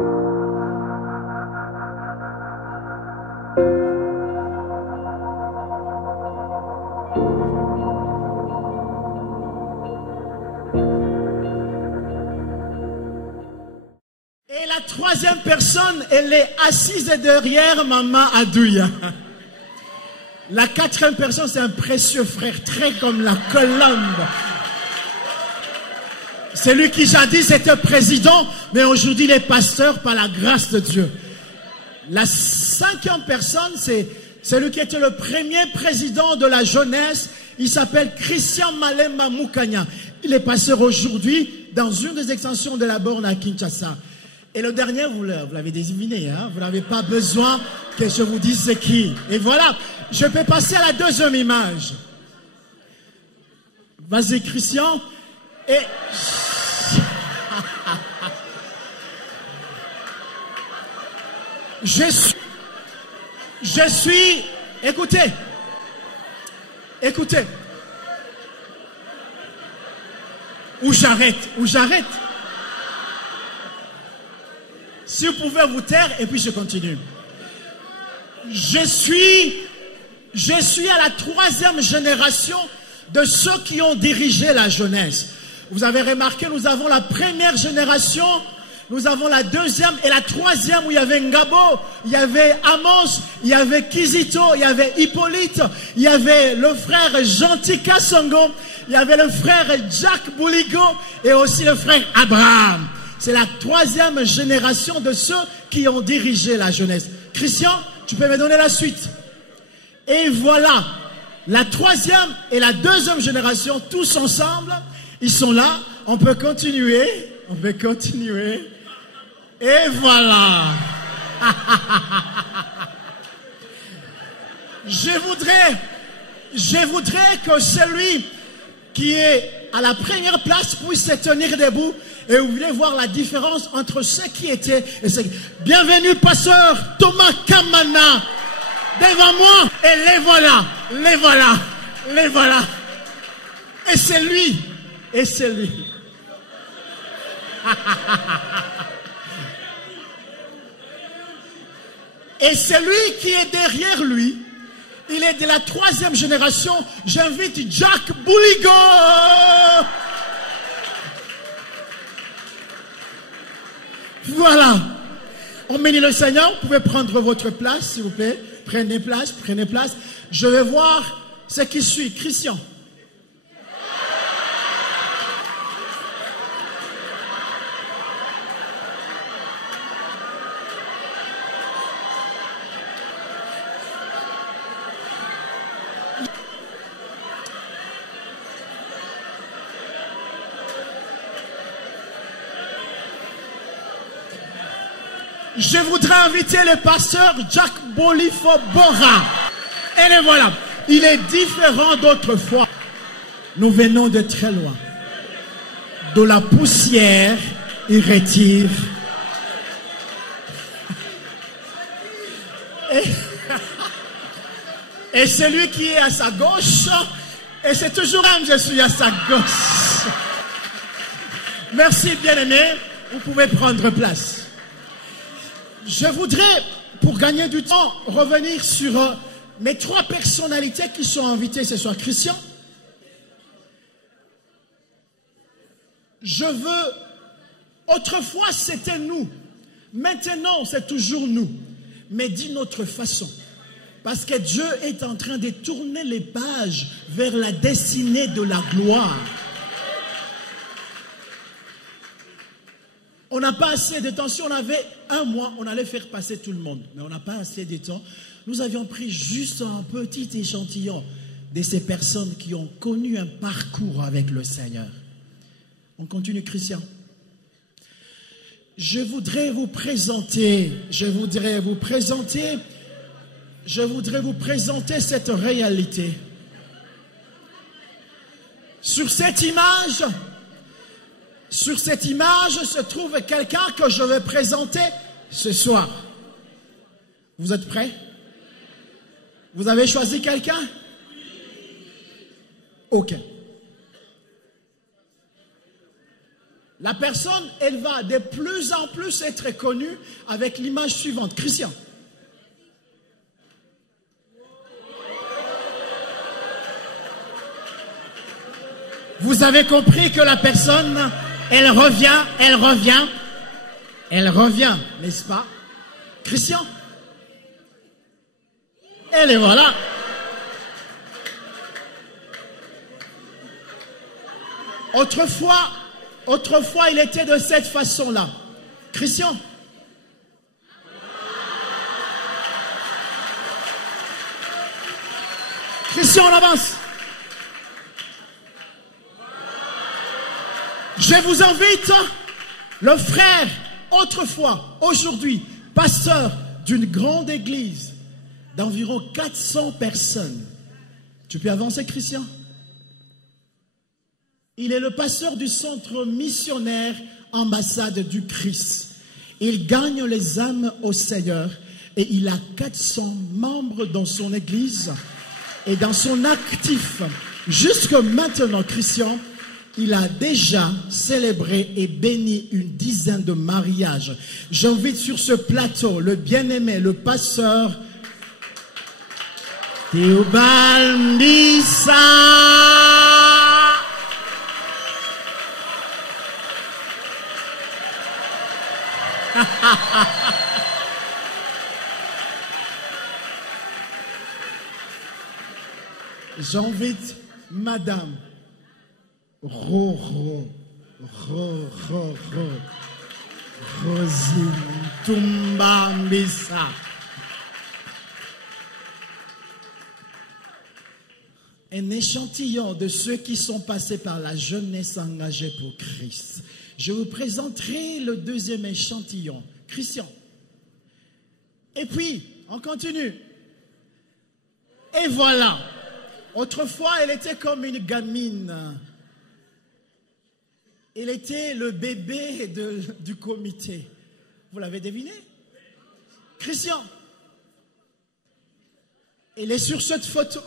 Et la troisième personne, elle est assise derrière Maman Adouya. La quatrième personne, c'est un précieux frère, très comme la colombe. C'est lui qui jadis était président, mais aujourd'hui il est pasteur par la grâce de Dieu. La cinquième personne, c'est celui qui était le premier président de la jeunesse. Il s'appelle Christian Malemba Mukanya. Il est pasteur aujourd'hui dans une des extensions de la borne à Kinshasa. Et le dernier, vous l'avez deviné, hein? Vous n'avez pas besoin que je vous dise c'est qui. Et voilà, je peux passer à la deuxième image. Vas-y, Christian. Et... Je suis... Écoutez. Ou j'arrête. Si vous pouvez vous taire, et puis je continue. Je suis à la troisième génération de ceux qui ont dirigé la jeunesse. Vous avez remarqué, nous avons la première génération, nous avons la deuxième et la troisième où il y avait Ngabo, il y avait Amos, il y avait Kizito, il y avait Hippolyte, il y avait le frère Gentil Kassongo, il y avait le frère Jack Bouligo et aussi le frère Abraham. C'est la troisième génération de ceux qui ont dirigé la jeunesse. Christian, tu peux me donner la suite. Et voilà, la troisième et la deuxième génération, tous ensemble, ils sont là. On peut continuer. Et voilà. Je voudrais que celui qui est à la première place puisse se tenir debout. Et vous voulez voir la différence entre ceux qui étaient et ceux qui... Bienvenue, pasteur Thomas Kamana. Devant moi. Et les voilà. Et c'est lui. Et celui qui est derrière lui, il est de la troisième génération. J'invite Jack Bouligo. Voilà. On bénit le Seigneur. Vous pouvez prendre votre place, s'il vous plaît. Prenez place. Je vais voir ce qui suit. Christian. Je voudrais inviter le pasteur Jack Bolifo Bora. Et le voilà. Il est différent d'autrefois. Nous venons de très loin. De la poussière, il retire. Et celui qui est à sa gauche, et c'est toujours un, je suis à sa gauche. Merci, bien-aimé. Vous pouvez prendre place. Je voudrais, pour gagner du temps, revenir sur mes trois personnalités qui sont invitées ce soir. Christian, je veux... Autrefois, c'était nous. Maintenant, c'est toujours nous. Mais d'une autre façon. Parce que Dieu est en train de tourner les pages vers la destinée de la gloire. On n'a pas assez de temps. Si on avait un mois, on allait faire passer tout le monde. Mais on n'a pas assez de temps. Nous avions pris juste un petit échantillon de ces personnes qui ont connu un parcours avec le Seigneur. On continue, Christian. Je voudrais vous présenter cette réalité. Sur cette image se trouve quelqu'un que je vais présenter ce soir. Vous êtes prêts? Vous avez choisi quelqu'un? Ok. La personne, elle va de plus en plus être connue avec l'image suivante. Christian. Vous avez compris que la personne, elle revient, n'est-ce pas? Christian. Elle est voilà. Autrefois, il était de cette façon-là. Christian. Christian, on avance. Je vous invite, le frère, autrefois, aujourd'hui, pasteur d'une grande église d'environ 400 personnes. Tu peux avancer, Christian? Il est le pasteur du centre missionnaire Ambassade du Christ. Il gagne les âmes au Seigneur et il a 400 membres dans son église et dans son actif. Jusque maintenant, Christian, il a déjà célébré et béni une dizaine de mariages. J'invite sur ce plateau le bien-aimé, le pasteur Théobald Mbissa. J'invite Madame Rosine Tumba Mbissa. Un échantillon de ceux qui sont passés par la jeunesse engagée pour Christ. Je vous présenterai le deuxième échantillon, Christian. Et puis, on continue. Et voilà. Autrefois, elle était comme une gamine. Elle était le bébé du comité. Vous l'avez deviné? Christian. Elle est sur cette photo.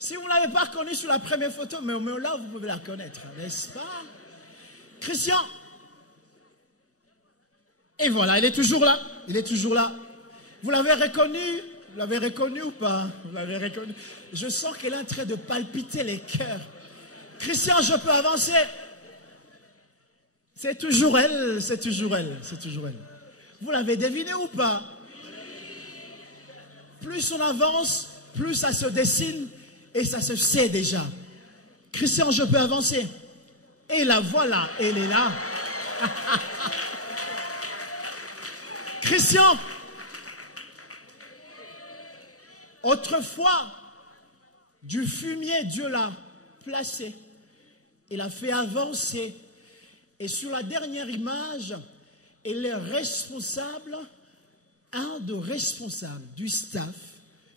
Si vous ne l'avez pas connue sur la première photo, mais là, vous pouvez la connaître, n'est-ce pas? Christian. Et voilà, il est toujours là. Il est toujours là. Vous l'avez reconnu? Vous l'avez reconnu ou pas? Vous l'avez reconnu? Je sens qu'elle est en train de palpiter les cœurs. Christian, je peux avancer? C'est toujours elle, c'est toujours elle, c'est toujours elle. Vous l'avez deviné ou pas? Plus on avance, plus ça se dessine et ça se sait déjà. Christian, je peux avancer? Et la voilà, elle est là. Christian, autrefois, du fumier, Dieu l'a placé. Il a fait avancer. Et sur la dernière image, elle est responsable, un des responsables du staff,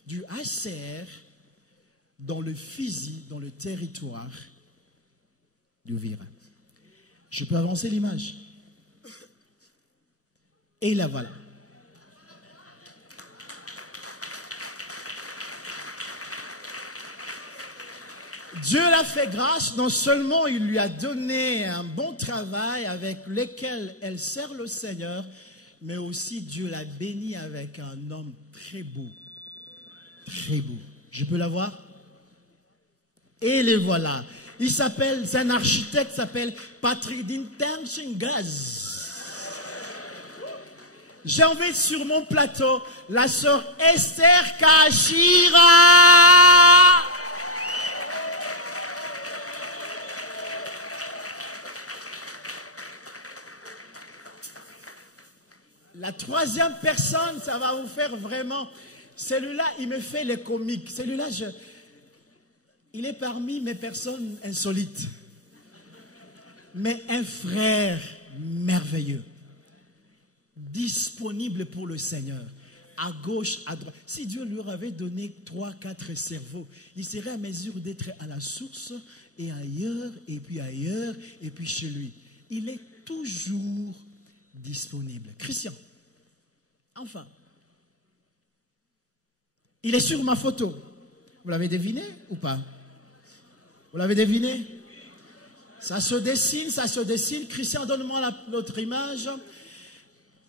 du ACR, dans le Fizi, dans le territoire d'Uvira. Je peux avancer l'image. Et la voilà. Dieu l'a fait grâce, non seulement il lui a donné un bon travail avec lequel elle sert le Seigneur, mais aussi Dieu l'a béni avec un homme très beau. Très beau. Je peux la voir? Et les voilà. Il s'appelle, c'est un architecte, s'appelle Patrick Dintenchingaz. J'invite sur mon plateau la sœur Esther Kachira. La troisième personne, ça va vous faire vraiment... Celui-là, il me fait les comiques. Celui-là, il est parmi mes personnes insolites. Mais un frère merveilleux. Disponible pour le Seigneur. À gauche, à droite. Si Dieu lui avait donné 3, 4 cerveaux, il serait à mesure d'être à la source et ailleurs, et puis chez lui. Il est toujours disponible. Christian. Enfin. Il est sur ma photo. Vous l'avez deviné ou pas? Vous l'avez deviné? Ça se dessine, ça se dessine. Christian, donne-moi l'autre image.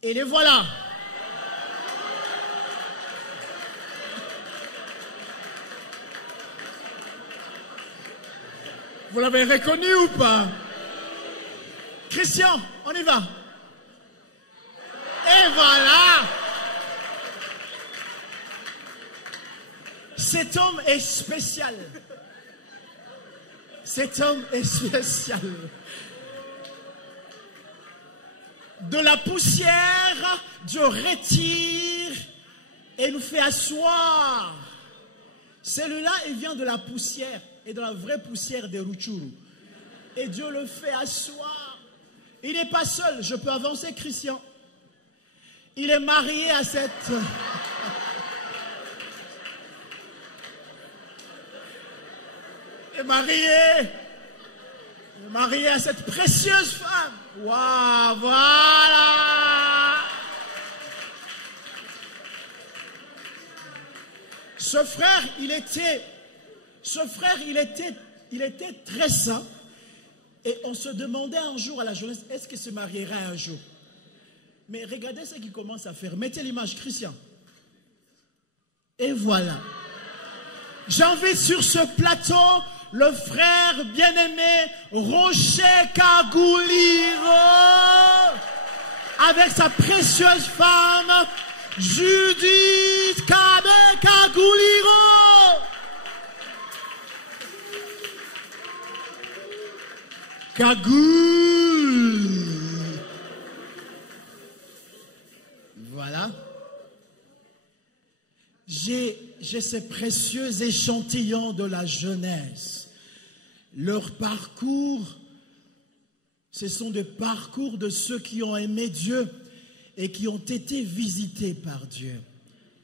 Et les voilà. Vous l'avez reconnu ou pas? Christian, on y va. Et voilà. Cet homme est spécial. Cet homme est spécial. De la poussière, Dieu retire et nous fait asseoir. Celui-là, il vient de la poussière et de la vraie poussière de Rutshuru. Et Dieu le fait asseoir. Il n'est pas seul. Je peux avancer, Christian. Il est marié à cette... Il est marié à cette précieuse femme. Waouh, voilà. Ce frère, il était très saint. Et on se demandait un jour à la jeunesse, est-ce qu'il se marierait un jour? Mais regardez ce qu'il commence à faire. Mettez l'image, Christian. Et voilà. J'invite sur ce plateau le frère bien-aimé Rocher Kagouliro avec sa précieuse femme Judith Kagouliro. Kagoul. Voilà. J'ai ces précieux échantillons de la jeunesse. Leur parcours, ce sont des parcours de ceux qui ont aimé Dieu et qui ont été visités par Dieu.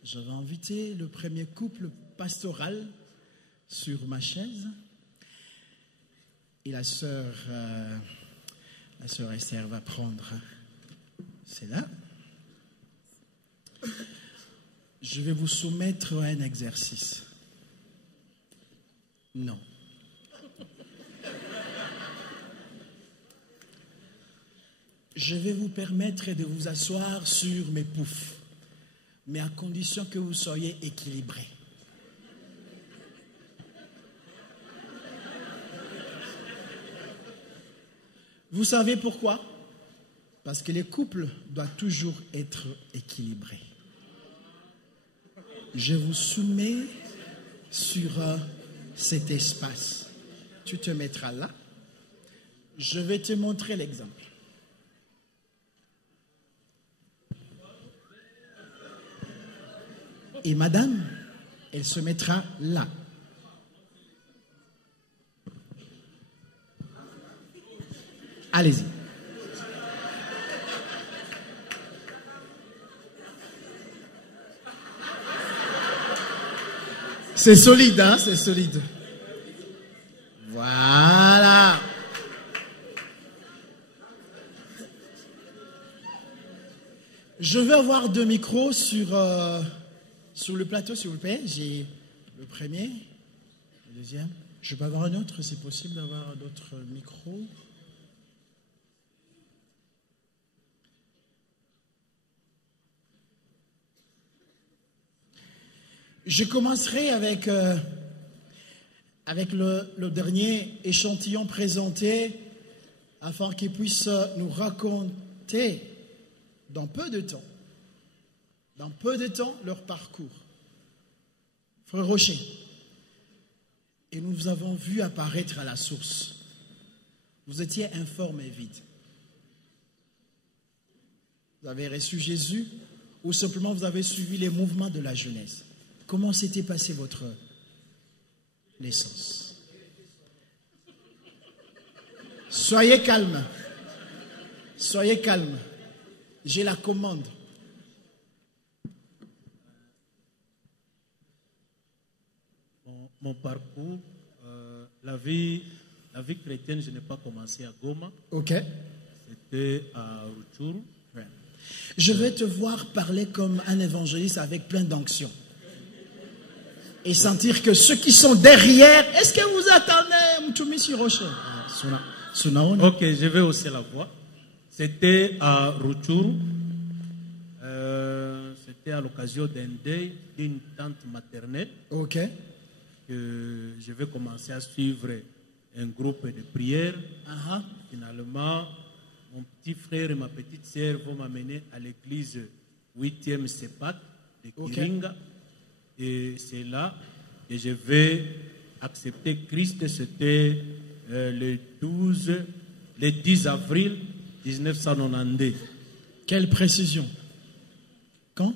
Je vais inviter le premier couple pastoral sur ma chaise. Et la sœur Esther va prendre celle-là. Je vais vous soumettre à un exercice. Non. Je vais vous permettre de vous asseoir sur mes poufs, mais à condition que vous soyez équilibrés. Vous savez pourquoi? Parce que les couples doivent toujours être équilibrés. Je vous soumets sur cet espace. Tu te mettras là. Je vais te montrer l'exemple. Et madame, elle se mettra là. Allez-y. C'est solide, hein? C'est solide. Voilà. Je veux avoir 2 micros sur le plateau, s'il vous plaît. J'ai le premier, le deuxième. Je peux avoir un autre, c'est possible d'avoir d'autres micros. Je commencerai avec le dernier échantillon présenté afin qu'il puisse nous raconter dans peu de temps leur parcours. Frère Rocher, et nous vous avons vu apparaître à la source. Vous étiez informe et vide. Vous avez reçu Jésus ou simplement vous avez suivi les mouvements de la jeunesse. Comment s'était passée votre naissance? Soyez calme. Soyez calme. J'ai la commande. Mon parcours, la vie chrétienne, je n'ai pas commencé à Goma. Ok. C'était à Rutshuru. Ouais. Je vais te voir parler comme un évangéliste avec plein d'onction. Et sentir que ceux qui sont derrière, est-ce que vous attendez Moutoumi sur Rocher? Sunaona. Ok, je vais hausser la voix. C'était à Rutshuru. C'était à l'occasion d'un deuil d'une tante maternelle Ok. que je vais commencer à suivre un groupe de prière. Finalement, mon petit frère et ma petite sœur vont m'amener à l'église 8e Sepak de Kiringa. Et c'est là que je vais accepter Christ. C'était le 10 avril 1992. Quelle précision? Quand?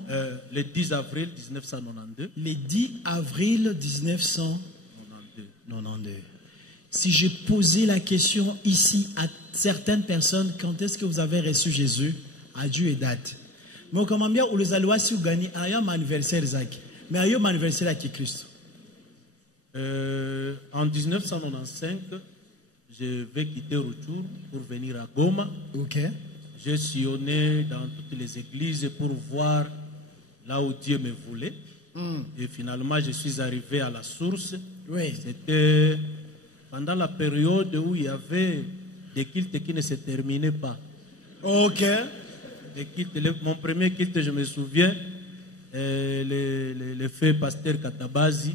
Le 10 avril 1992. Le 10 avril 1992. Si j'ai posé la question ici à certaines personnes, quand est-ce que vous avez reçu Jésus? À Dieu et date. Mais comment bien, ou les alois si vous gagnez un anniversaire, Zach. Mais un anniversaire avec Christ. En 1995, je vais quitter Rutshuru pour venir à Goma. Ok. J'ai sillonné dans toutes les églises pour voir là où Dieu me voulait. Et finalement, je suis arrivé à la source. Oui. C'était pendant la période où il y avait des cultes qui ne se terminaient pas. Ok. Des cultes, mon premier culte, je me souviens, le feu pasteur Katabazi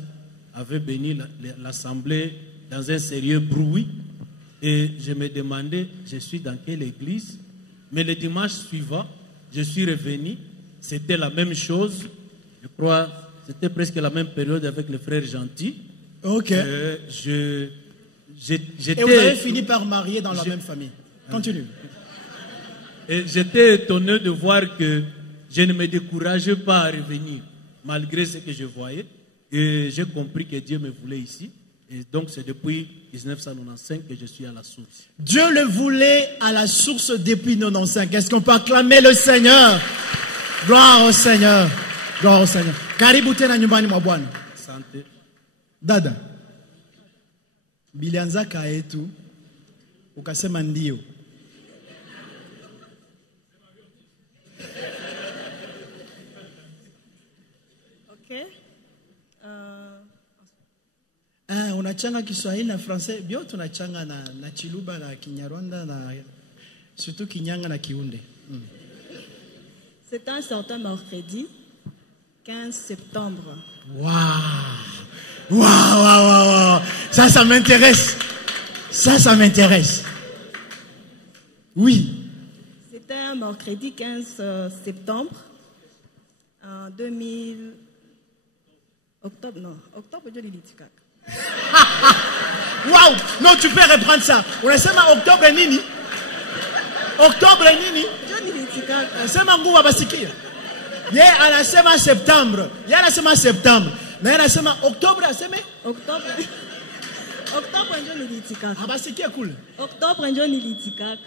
avait béni l'assemblée dans un sérieux bruit. Et je me demandais, je suis dans quelle église? Mais le dimanche suivant, je suis revenu. C'était la même chose. Je crois, c'était presque la même période avec le frère Gentil. Ok. Et vous avez fini par marier dans la même famille. Continue. Et j'étais étonné de voir que je ne me décourageais pas à revenir, malgré ce que je voyais. Et j'ai compris que Dieu me voulait ici. Et donc, c'est depuis 1995 que je suis à la source. Dieu le voulait à la source depuis 1995. Est-ce qu'on peut acclamer le Seigneur? Gloire au Seigneur. Gloire au Seigneur. Karibu tena nyumbani mwa Bwana. Santé. Dada. Bilianza kaetu. Ukasema ndio. Ok. Unachanga Kiswahili na Francais, bio tunachanga na Chiluba na Kinyarwanda na surtout Kinyanga na Kiunde. C'est un certain mercredi, 15 septembre. Waouh. Ça m'intéresse. Ça m'intéresse. Oui. C'était un mercredi 15 septembre en 2000. Octobre, je l'ai dit. Waouh. Non, tu peux reprendre ça. On est octobre nini? Octobre nini? Sema nguvu basikia. Ye anasema septembre. Ye anasema septembre. Na anasema octobre aseme? Octobre ndio nilitika. Abasikia kule. Octobre ndio nilitika.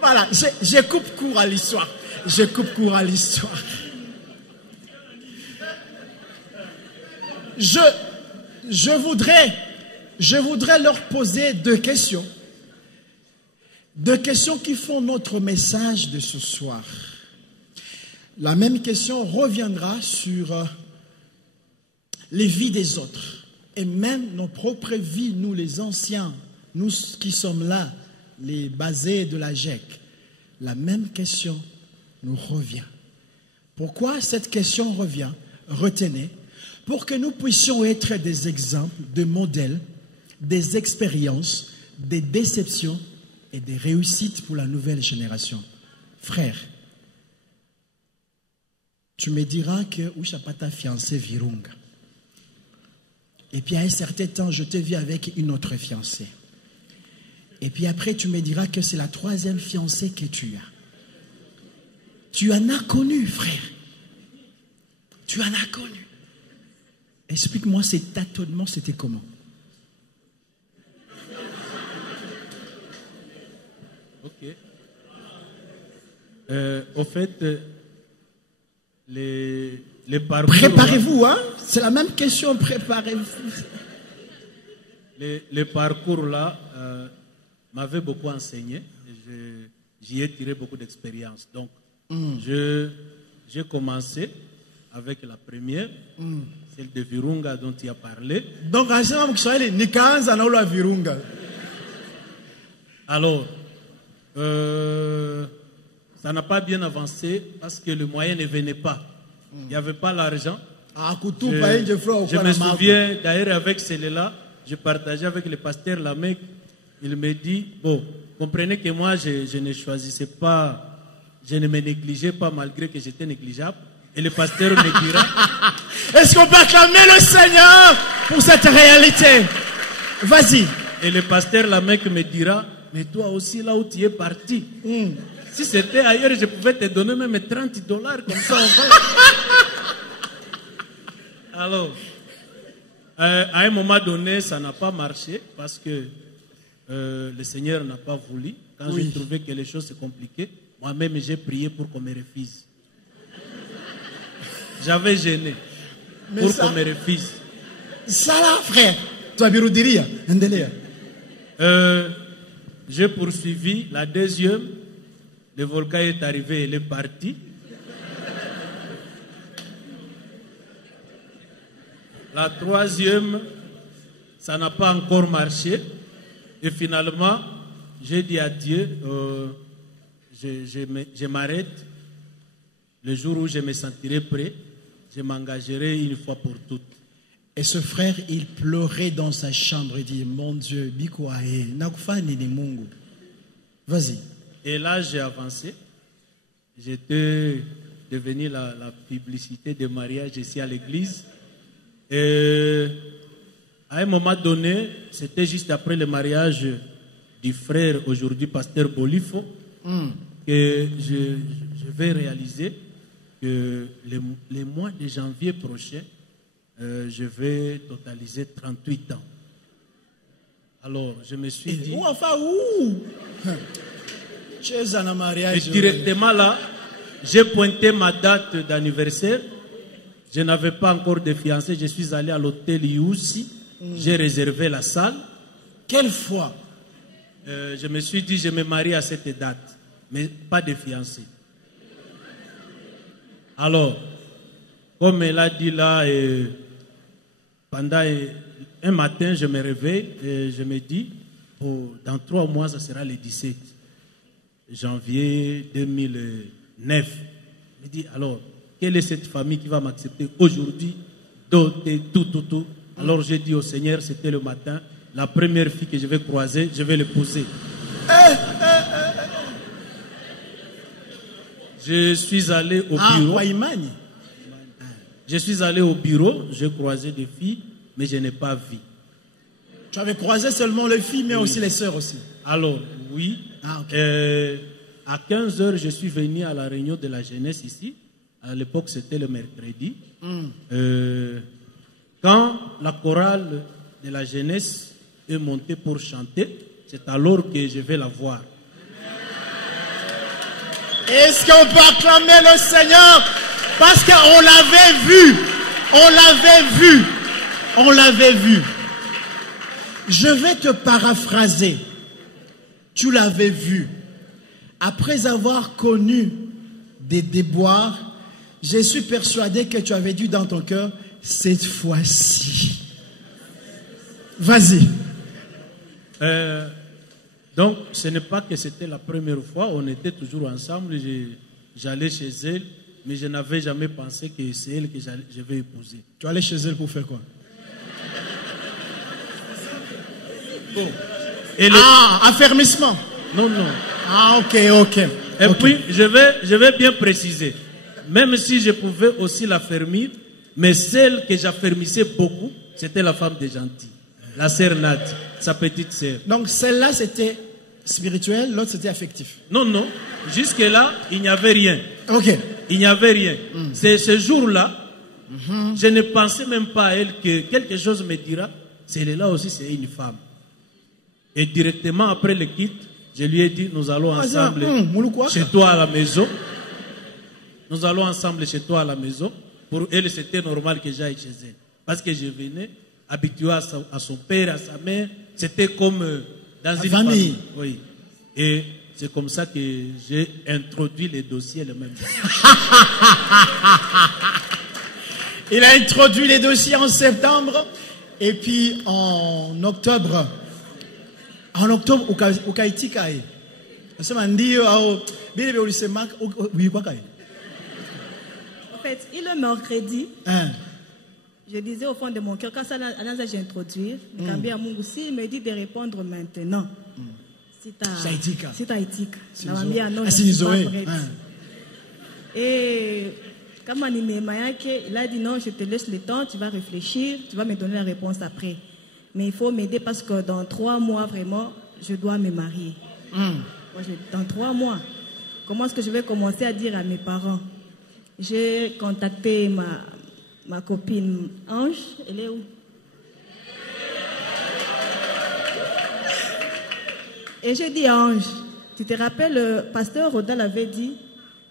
Voilà, je coupe court à l'histoire. Je voudrais leur poser deux questions. Deux questions qui font notre message de ce soir. La même question reviendra sur les vies des autres et même nos propres vies, nous les anciens, nous qui sommes là, les basés de la GEC. La même question nous revient. Pourquoi cette question revient? Retenez, pour que nous puissions être des exemples, des modèles, des expériences, des déceptions et des réussites pour la nouvelle génération. Frère, tu me diras que Ushapata fiancé Virunga. Et puis à un certain temps, je te vis avec une autre fiancée. Et puis après, tu me diras que c'est la troisième fiancée que tu as. Tu en as connu, frère. Tu en as connu. Explique-moi cet tâtonnement, c'était comment? Ok. Au fait, les parcours... Préparez-vous, hein? C'est la même question, préparez-vous. Les parcours là m'avaient beaucoup enseigné. J'y ai tiré beaucoup d'expérience. Donc, j'ai commencé avec la première, celle de Virunga dont tu as parlé. Donc, Alors, ça n'a pas bien avancé parce que le moyen ne venait pas. Il n'y avait pas l'argent. Je me souviens d'ailleurs avec celle-là, je partageais avec le pasteur Lamec. Il me dit, bon, comprenez que moi je ne choisissais pas, je ne me négligeais pas malgré que j'étais négligeable. Et le pasteur me dira... Est-ce qu'on peut acclamer le Seigneur pour cette réalité? Vas-y. Et le pasteur Lamec me dira, mais toi aussi là où tu es parti, si c'était ailleurs, je pouvais te donner même $30 comme ça. Alors, à un moment donné, ça n'a pas marché parce que le Seigneur n'a pas voulu. Quand j'ai trouvé que les choses se compliquaient, moi-même j'ai prié pour qu'on me refuse. J'avais gêné pour qu'on me refuse. Ça là, frère. Toi, Biroudiria, j'ai poursuivi. La deuxième, le volcan est arrivé, il est parti. La troisième, ça n'a pas encore marché. Et finalement, j'ai dit à Dieu, je m'arrête. Le jour où je me sentirai prêt, je m'engagerai une fois pour toutes. Et ce frère, il pleurait dans sa chambre. Il dit, mon Dieu, vas-y. Et là, j'ai avancé. J'étais devenu la publicité de mariage ici à l'église. Et à un moment donné, c'était juste après le mariage du frère, aujourd'hui pasteur Bolifo, que je vais réaliser que les mois de janvier prochain, je vais totaliser 38 ans. Alors, je me suis dit... Et directement là, j'ai pointé ma date d'anniversaire. Je n'avais pas encore de fiancé. Je suis allé à l'hôtel Youssi. J'ai réservé la salle. Quelle foi? Je me suis dit, je me marie à cette date. Mais pas de fiancé. Alors, comme elle a dit là, pendant un matin, je me réveille et je me dis, dans 3 mois, ça sera le 17 janvier 2009. Je me dis, alors, quelle est cette famille qui va m'accepter aujourd'hui, dotée, tout. Alors j'ai dit au Seigneur, c'était le matin, la première fille que je vais croiser, je vais l'épouser. Je suis allé au bureau. Je suis allé au bureau, j'ai croisé des filles, mais je n'ai pas vu. Tu avais croisé seulement les filles, mais aussi les sœurs aussi. Alors, oui. À 15h, je suis venu à la réunion de la jeunesse ici. À l'époque, c'était le mercredi. Quand la chorale de la jeunesse est montée pour chanter, c'est alors que je vais la voir. Est-ce qu'on peut acclamer le Seigneur? Parce qu'on l'avait vu. On l'avait vu. Je vais te paraphraser. Tu l'avais vu. Après avoir connu des déboires, je suis persuadé que tu avais dit dans ton cœur, cette fois-ci. Vas-y. Donc, ce n'est pas que c'était la première fois, on était toujours ensemble, j'allais chez elle, mais je n'avais jamais pensé que c'est elle que je vais épouser. Tu allais chez elle pour faire quoi? Bon. Affermissement. Non. Ok. Et puis, je vais bien préciser, même si je pouvais aussi l'affermir, mais celle que j'affermissais beaucoup, c'était la femme de Gentil, la sœur Nati, sa petite sœur. Donc celle-là c'était spirituel, l'autre c'était affectif. Non. Jusque-là, il n'y avait rien. Ok. Il n'y avait rien. C'est ce jour-là, je ne pensais même pas à elle que quelque chose me dira, celle-là aussi c'est une femme. Et directement après le quitte, je lui ai dit, nous allons ensemble chez toi à la maison. Nous allons ensemble chez toi à la maison. Pour elle, c'était normal que j'aille chez elle. Parce que je venais habitué à son père, à sa mère. C'était comme dans une famille. Oui. Et c'est comme ça que j'ai introduit les dossiers le même jour. Il a introduit les dossiers en septembre. Et puis en octobre, au Kaiti Kaye. En fait, il est mercredi. Je disais au fond de mon cœur, quand ça j'ai introduit, s'il me dit de répondre maintenant. Si tu as éthique. Et comme il a dit non, je te laisse le temps, tu vas réfléchir, tu vas me donner la réponse après. Mais il faut m'aider parce que dans 3 mois, vraiment, je dois me marier. Dans 3 mois, comment est-ce que je vais commencer à dire à mes parents? J'ai contacté ma copine Ange. Elle est où? Et j'ai dit Ange, tu te rappelles, le pasteur Rodal avait dit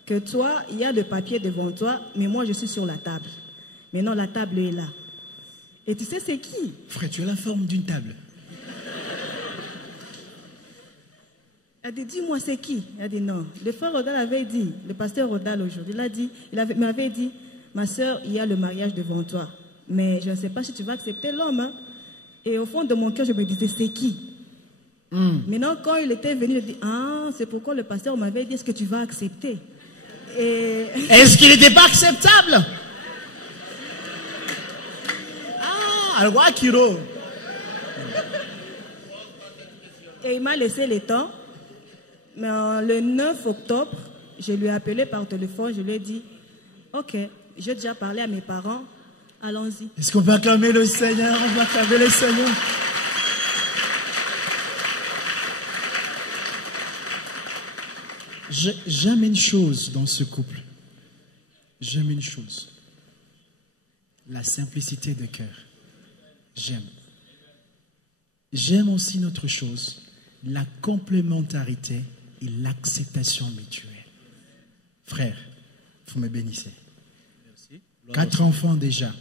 que toi, il y a le papier devant toi, mais moi, je suis sur la table. Maintenant, la table est là. Et tu sais, c'est qui? Frère, tu as la forme d'une table. Elle a dit, dis-moi, c'est qui? Elle a dit, non. Le frère Rodal avait dit, le pasteur Rodal aujourd'hui, il m'avait dit, ma soeur, il y a le mariage devant toi. Mais je ne sais pas si tu vas accepter l'homme. Hein. Et au fond de mon cœur, je me disais, c'est qui? Maintenant, quand il était venu, il a dit, ah, c'est pourquoi le pasteur m'avait dit, est-ce que tu vas accepter? Est-ce qu'il n'était pas acceptable? Ah, alors Akiro. Et il m'a laissé le temps. Mais le 9 octobre, je lui ai appelé par téléphone, je lui ai dit, ok, j'ai déjà parlé à mes parents, allons-y. Est-ce qu'on peut acclamer le Seigneur? On va acclamer le Seigneur. J'aime une chose dans ce couple. J'aime une chose. La simplicité de cœur. J'aime. J'aime aussi une autre chose. La complémentarité et l'acceptation mutuelle. Frère, vous me bénissez. Merci. 4 enfants déjà.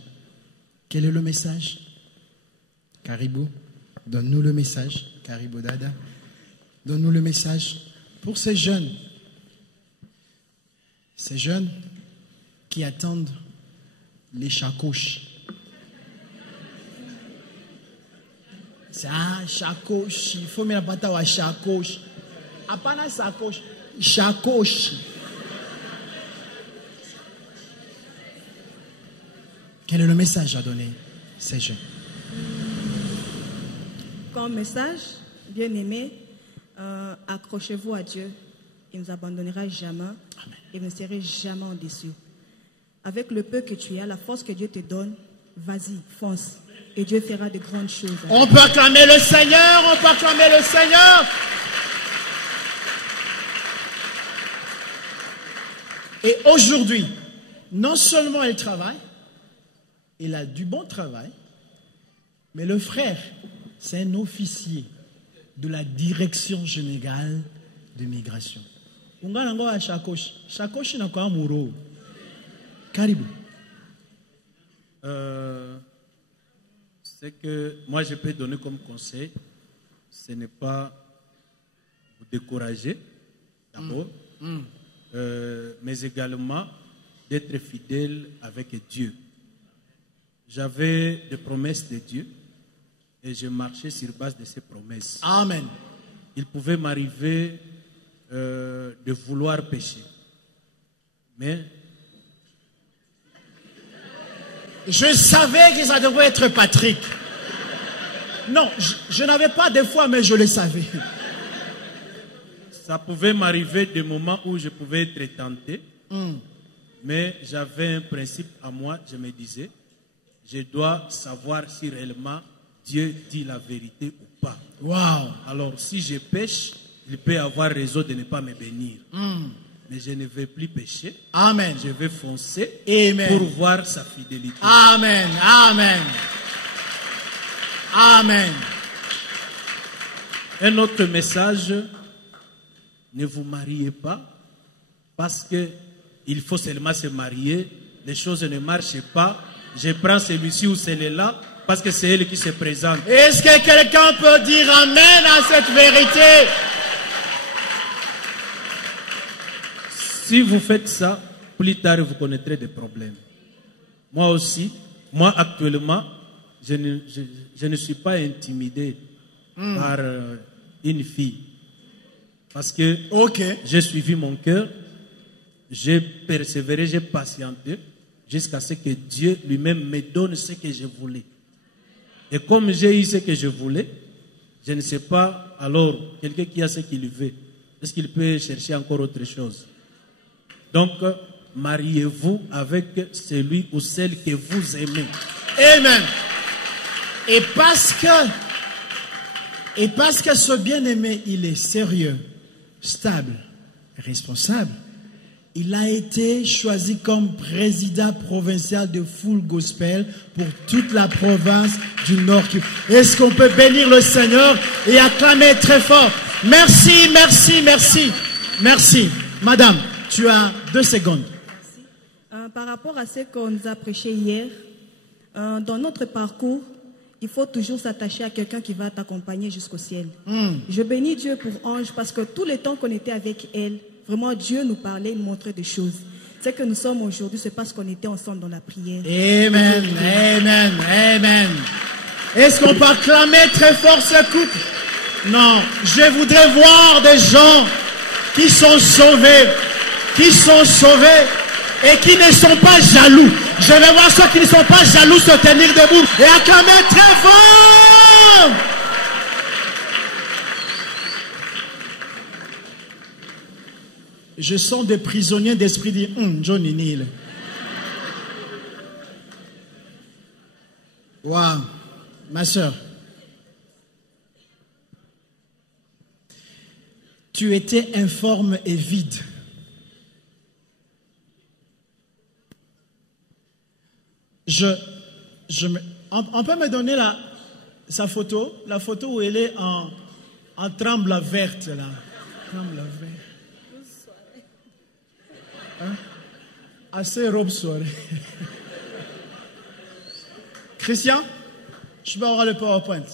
Quel est le message? Caribou, donne-nous le message. Caribou Dada, donne-nous le message pour ces jeunes qui attendent les chakosh. C'est un chakosh, il faut mettre la patate à chakosh. Apana sakosh, chakosh. Quel est le message à donner ces jeunes? Comme message, bien aimé, accrochez-vous à Dieu. Il ne nous abandonnera jamais. Amen. Et vous ne serez jamais en déçu. Avec le peu que tu as, la force que Dieu te donne, vas-y, fonce. Et Dieu fera de grandes choses. On peut acclamer le Seigneur, on peut acclamer le Seigneur. Et aujourd'hui, non seulement elle travaille, il a du bon travail, mais le frère, c'est un officier de la direction générale de migration. Caribou. Ce que moi je peux donner comme conseil, ce n'est pas vous décourager d'abord, mais également d'être fidèle avec Dieu. J'avais des promesses de Dieu et je marchais sur base de ces promesses. Amen. Il pouvait m'arriver de vouloir pécher, mais je savais que ça devait être Patrick. Non, je n'avais pas de foi, mais je le savais. Ça pouvait m'arriver des moments où je pouvais être tenté, mais j'avais un principe à moi, je me disais, je dois savoir si réellement Dieu dit la vérité ou pas. Wow. Alors, si je pêche, il peut avoir raison de ne pas me bénir. Mais je ne vais plus pécher. Amen. Je vais foncer. Amen. Pour voir sa fidélité. Amen. Amen. Amen. Un autre message, ne vous mariez pas parce que il faut seulement se marier. Les choses ne marchent pas. Je prends celui-ci ou celui-là parce que c'est elle qui se présente. Est-ce que quelqu'un peut dire Amen à cette vérité? Si vous faites ça, plus tard vous connaîtrez des problèmes. moi aussi, moi actuellement, je ne suis pas intimidé par une fille. Parce que j'ai suivi mon cœur, j'ai persévéré, j'ai patienté, jusqu'à ce que Dieu lui-même me donne ce que je voulais. Et comme j'ai eu ce que je voulais, je ne sais pas, alors, quelqu'un qui a ce qu'il veut, est-ce qu'il peut chercher encore autre chose? Donc, mariez-vous avec celui ou celle que vous aimez. Amen. Et parce que ce bien-aimé, il est sérieux, stable, responsable, il a été choisi comme président provincial de Full Gospel pour toute la province du Nord. Est-ce qu'on peut bénir le Seigneur et acclamer très fort? Merci, merci, merci. Merci. Madame, tu as 2 secondes. Merci. Par rapport à ce qu'on nous a prêché hier, dans notre parcours, il faut toujours s'attacher à quelqu'un qui va t'accompagner jusqu'au ciel. Je bénis Dieu pour Ange parce que tout le temps qu'on était avec elle, vraiment Dieu nous parlait, nous montrait des choses. Ce que nous sommes aujourd'hui, c'est parce qu'on était ensemble dans la prière. Amen, amen, amen. Est-ce qu'on peut acclamer très fort ce couple? Non, je voudrais voir des gens qui sont sauvés et qui ne sont pas jaloux. Je vais voir ceux qui ne sont pas jaloux se tenir debout et acclamer très fort. Je sens des prisonniers d'esprit dire Johnny Neal. Waouh, ma soeur. Tu étais informe et vide. On peut me donner sa photo, la photo où elle est en tremble verte là. Tremble verte. Hein? Assez robe soirée. Christian, je vais avoir le PowerPoint.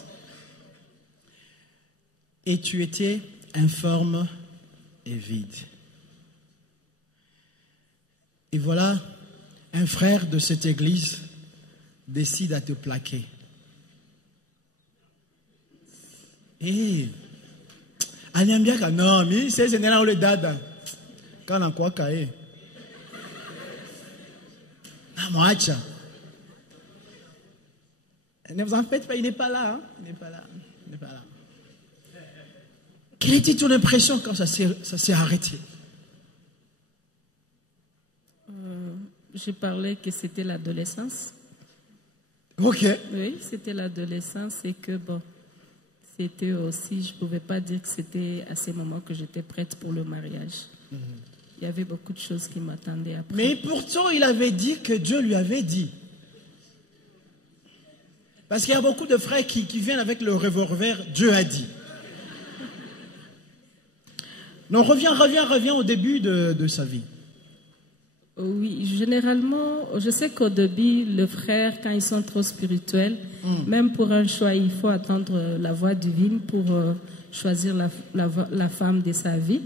Et tu étais informe et vide. Et voilà, un frère de cette église décide à te plaquer. Et Anyambiaka non, mais c'est général le dada. Quand on a quoi cahier. Namoacha. Ne vous en faites pas, il n'est pas là. Hein? Il n'est pas là. Il n'est pas là. Quelle était ton impression quand ça s'est arrêté? Je parlais que c'était l'adolescence. Ok. Oui, c'était l'adolescence et que bon, c'était aussi, je ne pouvais pas dire que c'était à ces moments que j'étais prête pour le mariage. Il y avait beaucoup de choses qui m'attendaient après. Mais pourtant, il avait dit que Dieu lui avait dit. Parce qu'il y a beaucoup de frères qui viennent avec le revolver, Dieu a dit. Non, reviens au début de sa vie. Oui, généralement, je sais qu'au début, le frère, quand ils sont trop spirituels, même pour un choix, il faut attendre la voix divine pour choisir la femme de sa vie.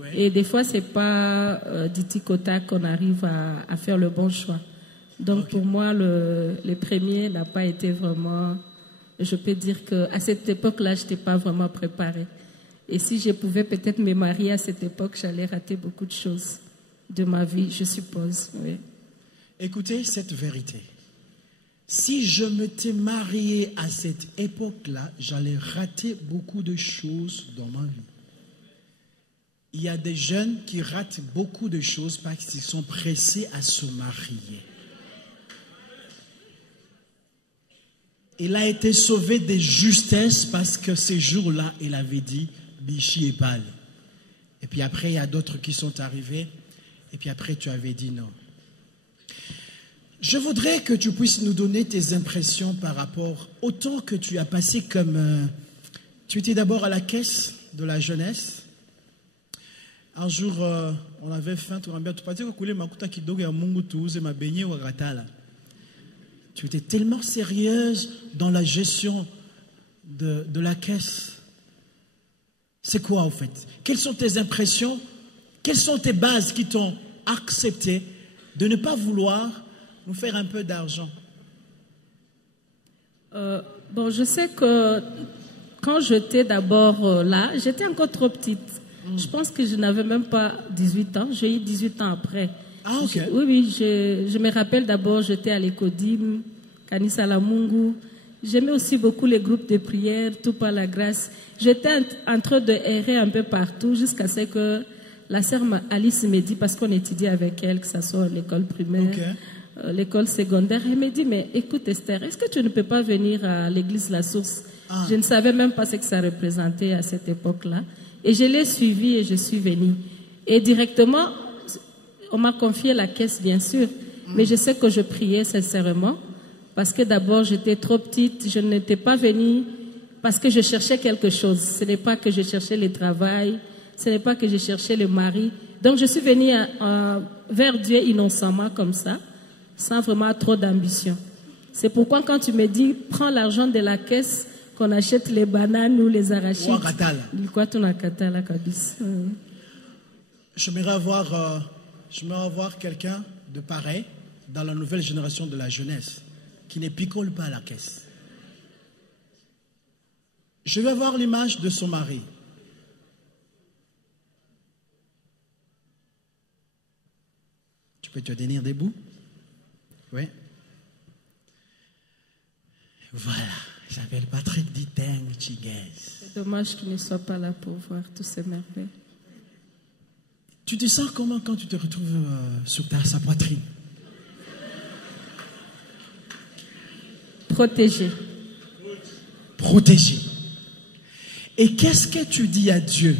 Ouais. Et des fois, c'est pas du tic au tac qu'on arrive à faire le bon choix. Donc, pour moi, le premier n'a pas été vraiment... Je peux dire qu'à cette époque-là, je n'étais pas vraiment préparée. Et si je pouvais peut-être me marier à cette époque, j'allais rater beaucoup de choses de ma vie, je suppose. Oui. Écoutez cette vérité. Si je m'étais marié à cette époque-là, j'allais rater beaucoup de choses dans ma vie. Il y a des jeunes qui ratent beaucoup de choses parce qu'ils sont pressés à se marier. Il a été sauvé de justesse parce que ces jours-là, il avait dit Bichi et Pâle. Et puis après, il y a d'autres qui sont arrivés. Et puis après, tu avais dit non. Je voudrais que tu puisses nous donner tes impressions par rapport au temps que tu as passé comme... tu étais d'abord à la caisse de la jeunesse. Un jour, on avait faim, tu étais tellement sérieuse dans la gestion de la caisse. C'est quoi en fait? Quelles sont tes impressions? Quelles sont tes bases qui t'ont accepté de ne pas vouloir nous faire un peu d'argent? Bon, je sais que quand j'étais d'abord là, j'étais encore trop petite. Je pense que je n'avais même pas 18 ans. J'ai eu 18 ans après. Ah, ok. Oui, je me rappelle d'abord, j'étais à l'Ecodim, Kanisa Lamungu. J'aimais aussi beaucoup les groupes de prière, tout par la grâce. J'étais en train de errer un peu partout jusqu'à ce que la sœur Alice me dit, parce qu'on étudie avec elle, que ce soit à l'école primaire, l'école secondaire, elle me dit, mais écoute Esther, est-ce que tu ne peux pas venir à l'église La Source? Je ne savais même pas ce que ça représentait à cette époque-là. Et je l'ai suivi et je suis venue. Et directement, on m'a confié la caisse, bien sûr, mais je sais que je priais sincèrement, parce que d'abord, j'étais trop petite, je n'étais pas venue parce que je cherchais quelque chose. Ce n'est pas que je cherchais le travail, ce n'est pas que je cherchais le mari. Donc, je suis venue vers Dieu innocemment comme ça, sans vraiment trop d'ambition. C'est pourquoi quand tu me dis, prends l'argent de la caisse, qu'on achète les bananes ou les arachides. J'aimerais avoir quelqu'un de pareil dans la nouvelle génération de la jeunesse qui ne picole pas à la caisse. Je vais voir l'image de son mari. Tu peux te tenir debout? Oui. Voilà. J'appelle Patrick Diteng Chiguez. C'est dommage qu'il ne soit pas là pour voir tous ces merveilles. Tu te sens comment quand tu te retrouves sur sa poitrine? Protégé. Protégé. Et qu'est-ce que tu dis à Dieu?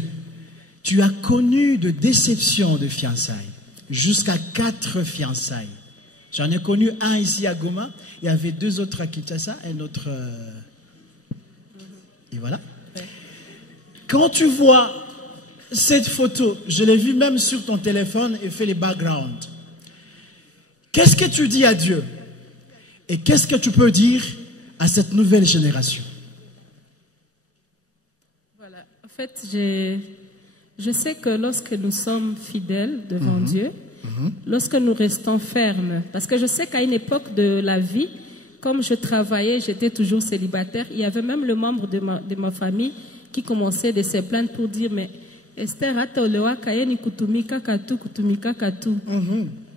Tu as connu de déceptions de fiançailles, jusqu'à 4 fiançailles. J'en ai connu un ici à Goma, il y avait 2 autres à Kinshasa, un autre... Et voilà. Quand tu vois cette photo, je l'ai vue même sur ton téléphone et fait les backgrounds. Qu'est-ce que tu dis à Dieu? Et qu'est-ce que tu peux dire à cette nouvelle génération? Voilà. En fait, je sais que lorsque nous sommes fidèles devant Dieu, lorsque nous restons fermes, parce que je sais qu'à une époque de la vie, comme je travaillais, j'étais toujours célibataire, il y avait même le membre de ma famille qui commençait de se plaindre pour dire, mais Esther, kutumika katu.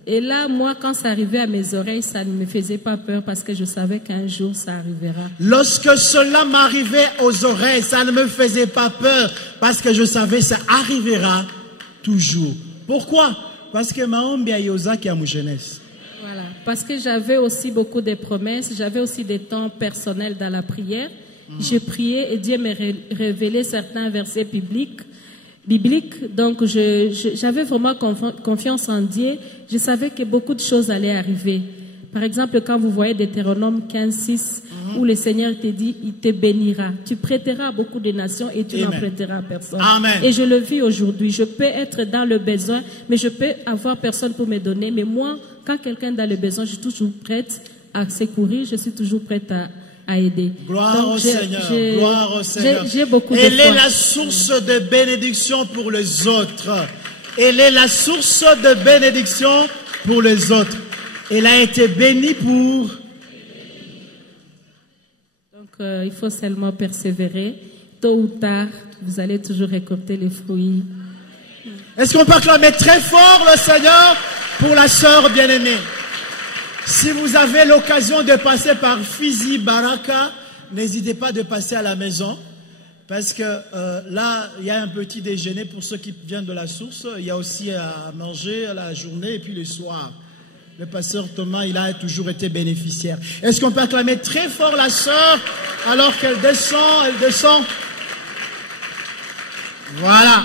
Et là, moi, quand ça arrivait à mes oreilles, ça ne me faisait pas peur parce que je savais qu'un jour, ça arrivera. Lorsque cela m'arrivait aux oreilles, ça ne me faisait pas peur parce que je savais que ça arrivera toujours. Pourquoi? Parce que maombi a yozaki à mon jeunesse. Voilà, parce que j'avais aussi beaucoup de promesses, j'avais aussi des temps personnels dans la prière. Je priais et Dieu me révélait certains versets bibliques. Donc j'avais vraiment confiance en Dieu. Je savais que beaucoup de choses allaient arriver. Par exemple, quand vous voyez Deutéronome 15:6, où le Seigneur te dit, il te bénira. Tu prêteras à beaucoup de nations et tu n'en prêteras à personne. Amen. Et je le vis aujourd'hui. Je peux être dans le besoin, mais je peux avoir personne pour me donner. Mais moi, quand quelqu'un est dans le besoin, je suis toujours prête à secourir. Je suis toujours prête à aider. Gloire au Seigneur. Gloire au Seigneur. J'ai beaucoup de Elle est foi. la source de bénédiction pour les autres. Elle est la source de bénédiction pour les autres. Elle a été bénie pour... Donc, il faut seulement persévérer. Tôt ou tard, vous allez toujours récolter les fruits. Est-ce qu'on peut acclamer très fort le Seigneur pour la sœur bien-aimée? Si vous avez l'occasion de passer par Fizi Baraka, n'hésitez pas de passer à la maison. Parce que là, il y a un petit déjeuner pour ceux qui viennent de la source. Il y a aussi à manger à la journée et puis le soir. Le pasteur Thomas, il a toujours été bénéficiaire. Est-ce qu'on peut acclamer très fort la sœur alors qu'elle descend, elle descend? Voilà.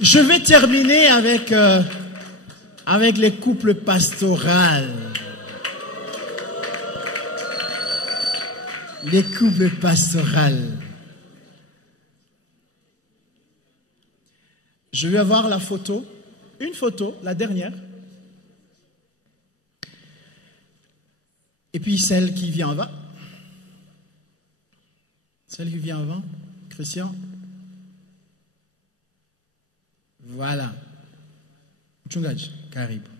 Je vais terminer avec les couples pastoraux. Les couples pastoraux. Je vais avoir la photo, une photo, la dernière. Et puis celle qui vient avant. Celle qui vient avant, Christian. Voilà. Mchungaji, karibu.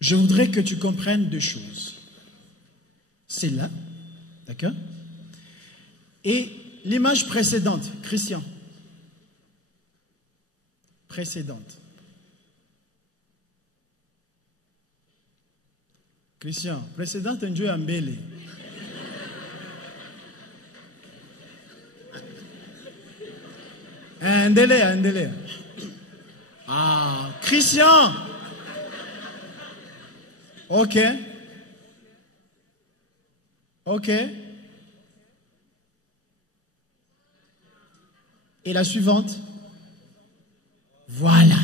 je voudrais que tu comprennes deux choses. C'est là, d'accord? Et l'image précédente, Christian. Précédente. Christian, précédente, un jeu en belé. Un délai. Ah, Christian. Ok. Et la suivante? Voilà.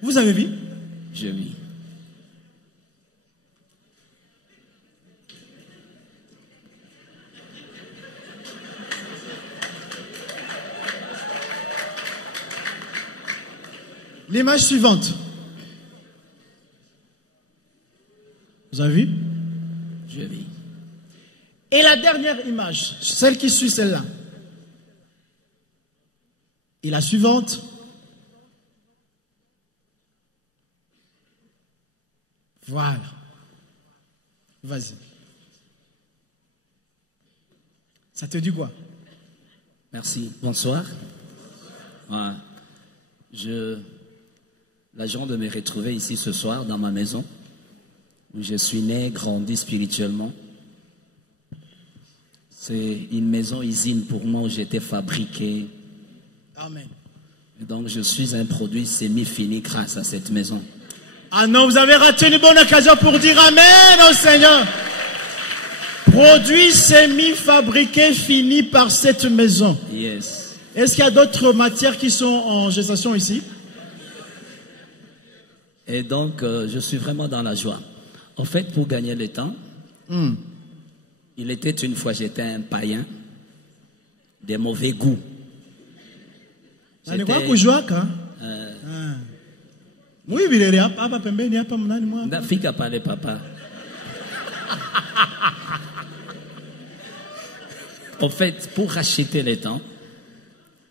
Vous avez vu? Je vis. L'image suivante. Vous avez vu? Je vis. Et la dernière image, celle qui suit celle-là. Et la suivante. Voilà. Vas-y. Ça te dit quoi? Merci. Bonsoir. Ouais. La joie de me retrouver ici ce soir dans ma maison, où je suis né, grandi spirituellement. C'est une maison usine pour moi où j'ai été fabriqué. Amen. Et donc je suis un produit semi-fini grâce à cette maison. Ah non, vous avez raté une bonne occasion pour dire Amen au Seigneur. Produit semi-fabriqué, fini par cette maison. Yes. Est-ce qu'il y a d'autres matières qui sont en gestation ici? Et donc, je suis vraiment dans la joie. En fait, pour gagner le temps, il était une fois, j'étais un païen de mauvais goût. Oui, D'Afrique parler papa. En fait, pour racheter le temps,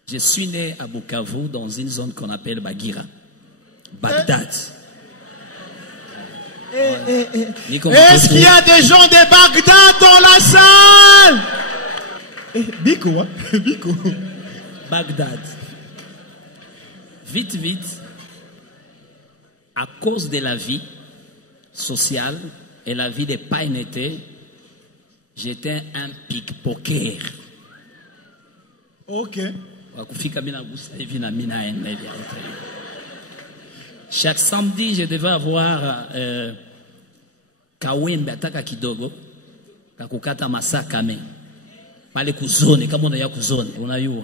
je suis né à Bukavu dans une zone qu'on appelle Bagira, Bagdad. Est-ce qu'il y a des gens de Bagdad dans la salle? Biko. Bagdad. Vite, à cause de la vie sociale et la vie de païneté, j'étais un pickpocket. Ok. Chaque samedi, je devais avoir kawembe ataka kidogo kakukata masaka me pale kuzone kama unaya kuzone unayua.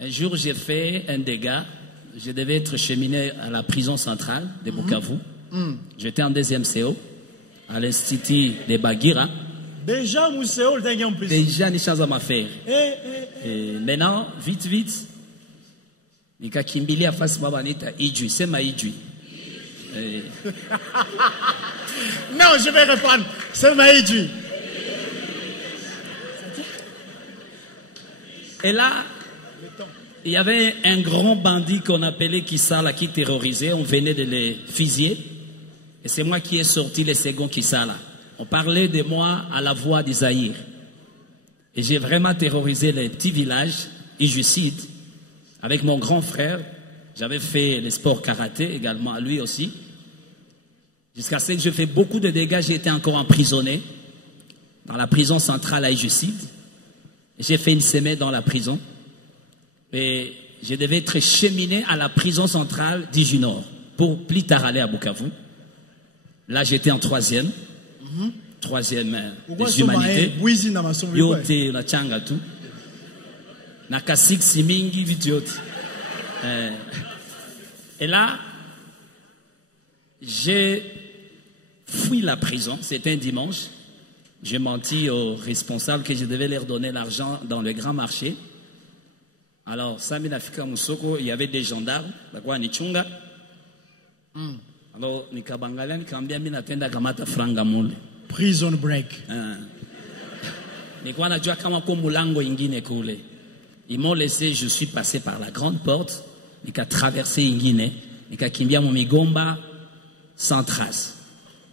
Un jour, j'ai fait un dégât. Je devais être cheminé à la prison centrale de Bukavu. J'étais en deuxième CO à l'institut de Bagira. Déjà, Mousséo, déjà, ni chose à m'affaire. Maintenant, vite, nika kimbili afasi baba nita ijui, sema ijui. Non, je vais répondre. Sema ijui. Et là, il y avait un grand bandit qu'on appelait Kissala qui terrorisait. On venait de les fusiller. Et c'est moi qui ai sorti les seconds Kissala. On parlait de moi à la voix d'Isaïr. Et j'ai vraiment terrorisé les petits villages, Ijucide, avec mon grand frère. J'avais fait les sports karaté également, à lui aussi. Jusqu'à ce que je fais beaucoup de dégâts, j'ai été encore emprisonné dans la prison centrale à Ijucide. J'ai fait une semaine dans la prison. Et je devais être cheminé à la prison centrale d'Iju Nord pour plus tard aller à Bukavu. Là, j'étais en troisième des humanités. Yote na changa tu. Na kasik simingi vituyote. Et là, j'ai fui la prison. C'était un dimanche. J'ai menti aux responsables que je devais leur donner l'argent dans le grand marché. Alors, Sami Nafika Musoko, il y avait des gendarmes, d'accord, Nichunga. Alors, Nikabangala, Nikambia, Minatenda Kamata Franga Mule. Prison break. Nikwana Dua Kamako Mulango Ingine Koule. Ils m'ont laissé, je suis passé par la grande porte, Nika traversé Ingine. nikakimbia Mumigomba sans trace.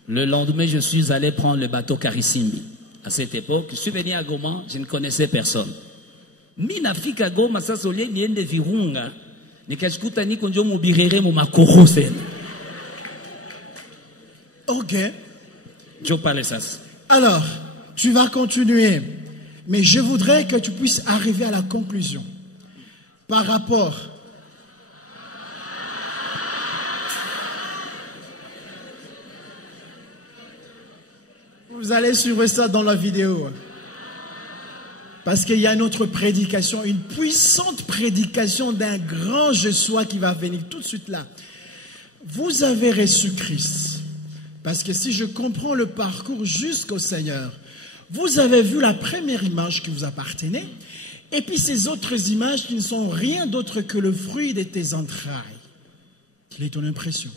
Le lendemain, je suis allé prendre le bateau Karisimbi. À cette époque, je suis venu à Goma, je ne connaissais personne. Minafika Goma, ça solé, niende virunga, nikashikuta niko njo mubirere mu makoro sen. Ok. Je parle ça. Alors, tu vas continuer. Mais je voudrais que tu puisses arriver à la conclusion. Par rapport... Vous allez suivre ça dans la vidéo. Parce qu'il y a une autre prédication, une puissante prédication d'un grand je sois qui va venir tout de suite là. Vous avez reçu Christ. Parce que si je comprends le parcours jusqu'au Seigneur, vous avez vu la première image qui vous appartenait, et puis ces autres images qui ne sont rien d'autre que le fruit de tes entrailles. Quelle est ton impression?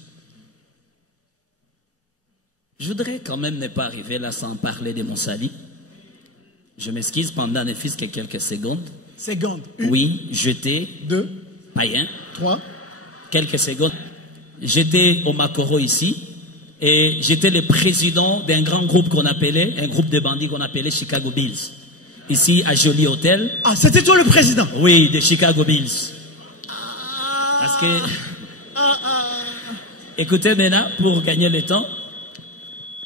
Je voudrais quand même ne pas arriver là sans parler de mon salut. Je m'excuse pendant ne fût-ce que quelques secondes. Secondes. Oui, j'étais 2, païen. 3. Quelques secondes. J'étais au Makoro ici et j'étais le président d'un grand groupe qu'on appelait, un groupe de bandits qu'on appelait Chicago Bills. Ici à Jolie Hotel. Ah, c'était toi le président? Oui, de Chicago Bills. Parce que... Écoutez maintenant, pour gagner le temps,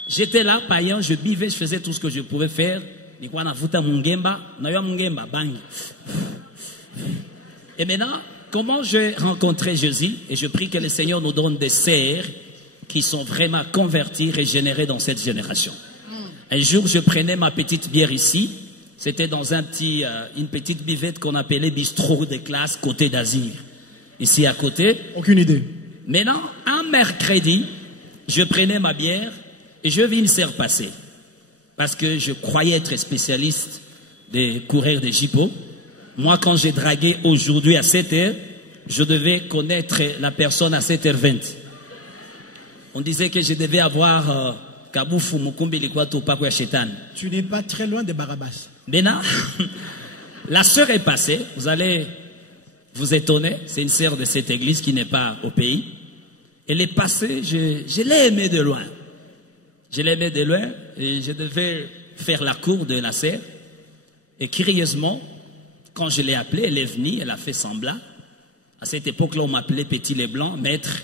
j'étais là, païen, je buvais, je faisais tout ce que je pouvais faire. Et maintenant, comment j'ai rencontré Jésus? Et je prie que le Seigneur nous donne des sœurs qui sont vraiment convertis, régénérés dans cette génération. Un jour, je prenais ma petite bière ici. C'était dans une petite buvette qu'on appelait bistrot de classe, côté d'Azir. Ici à côté. Aucune idée. Maintenant, un mercredi, je prenais ma bière et je vis une sœur passer. Parce que je croyais être spécialiste des coureurs de Jipo. Moi, quand j'ai dragué aujourd'hui à 7h, je devais connaître la personne à 7h20. On disait que je devais avoir Kaboufou Mukumbi Likwato Pakwa Chetan. Tu n'es pas très loin de Barabas. Maintenant, la sœur est passée. Vous allez vous étonner. C'est une sœur de cette église qui n'est pas au pays. Elle est passée, je l'ai aimée de loin. Je l'aimais de loin et je devais faire la cour de la sœur. Et curieusement, quand je l'ai appelée, elle est venue, elle a fait semblant. À cette époque-là, on m'appelait Petit Leblanc, maître.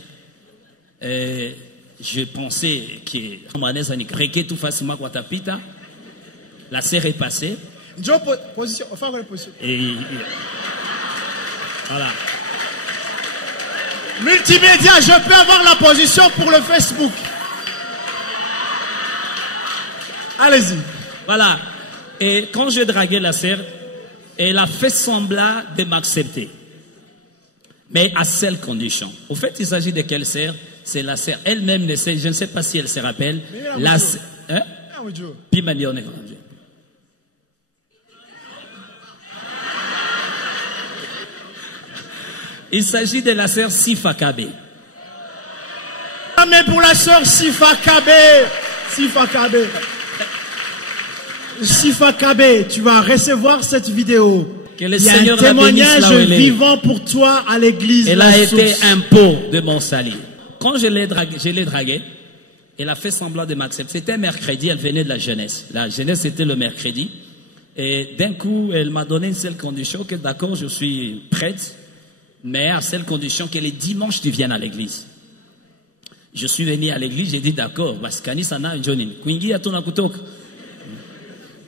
Je pensais que la sœur est passée. Position, enfin, position. Et voilà. Multimédia, je peux avoir la position pour le Facebook. Allez-y. Voilà. Et quand je draguais la sœur, elle a fait semblant de m'accepter. Mais à seule condition. Au fait, il s'agit de quelle sœur? C'est la sœur elle-même, je ne sais pas si elle se rappelle. La sœur. Hein? Il s'agit de la sœur Sifa Kabe. Mais pour la sœur Sifa Kabe. Sifa Kabe. Sifa Kabe, tu vas recevoir cette vidéo. Que le Il y a Seigneur un témoignage vivant pour toi à l'église. Elle a été un pot de mon salut. Quand je l'ai draguée, elle a fait semblant de m'accepter. C'était mercredi, elle venait de la jeunesse. La jeunesse, c'était le mercredi. Et d'un coup, elle m'a donné une seule condition, que d'accord, je suis prête, mais à seule condition que les dimanches, tu viennes à l'église. Je suis venu à l'église, j'ai dit d'accord,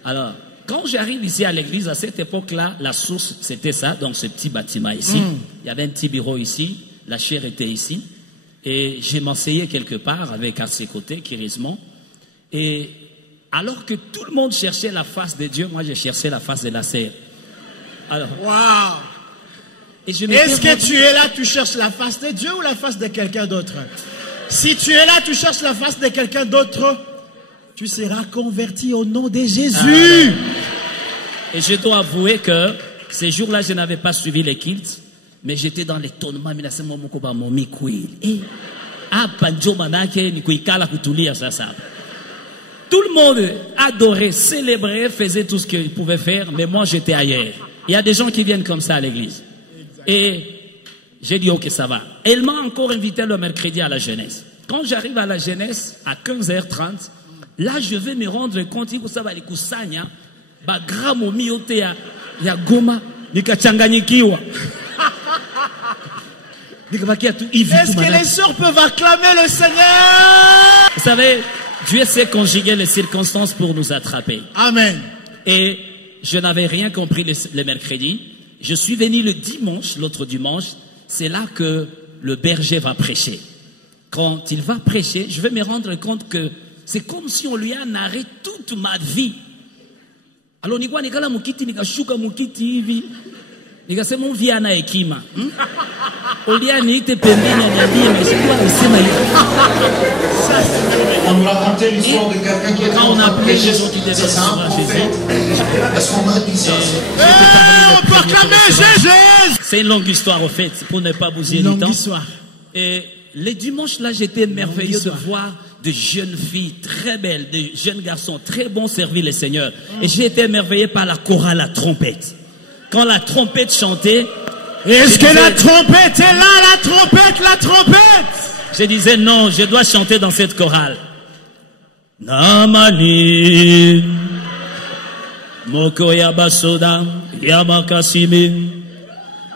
alors, quand j'arrive ici à l'église, à cette époque-là, la source, c'était ça, donc ce petit bâtiment ici. Il y avait un petit bureau ici, la chaire était ici. Et je m'asseyais quelque part avec à ses côtés, curieusement. Et alors que tout le monde cherchait la face de Dieu, moi je cherchais la face de la sœur. Alors, waouh! Est-ce que tu es là, tu cherches la face de Dieu ou la face de quelqu'un d'autre? Si tu es là, tu cherches la face de quelqu'un d'autre, tu seras converti au nom de Jésus. Et je dois avouer que ces jours-là, je n'avais pas suivi les cultes, mais j'étais dans l'étonnement. Tout le monde adorait, célébrait, faisait tout ce qu'il pouvait faire, mais moi j'étais ailleurs. Il y a des gens qui viennent comme ça à l'église. Et J'ai dit, ok, ça va. Elle m'a encore invité le mercredi à la jeunesse. Quand j'arrive à la jeunesse, à 15h30, là, je vais me rendre compte, il faut savoir, les kusanya, ba gramo miote ya goma, nikachanganyikiwa. Est-ce que les sœurs peuvent acclamer le Seigneur? Vous savez, Dieu sait conjuguer les circonstances pour nous attraper. Amen. Et je n'avais rien compris le mercredi. Je suis venu le dimanche, l'autre dimanche. C'est là que le berger va prêcher. Quand il va prêcher, je vais me rendre compte que c'est comme si on lui a narré toute ma vie. Alors, nikwa nikala mukiti, nikashuka mukiti hivi. Nikasema mvia na hekima. Olia niite pembeni aniambie meshikwa usema hivi. On nous racontait l'histoire de quelqu'un qui est Quand on a prêché, ça c'est un prophète. Est-ce qu'on a dit ça? On peut acclamer Jésus. C'est une longue histoire au fait, pour ne pas bousiller le temps. Et les dimanches là, j'étais merveilleux de voir de jeunes filles très belles, de jeunes garçons très bons servir le Seigneur. Et j'ai été émerveillé par la chorale, la trompette. Quand la trompette chantait, est-ce que la trompette est là, la trompette? Je disais non, je dois chanter dans cette chorale. Namani Moko Yabasoda Yamakasimi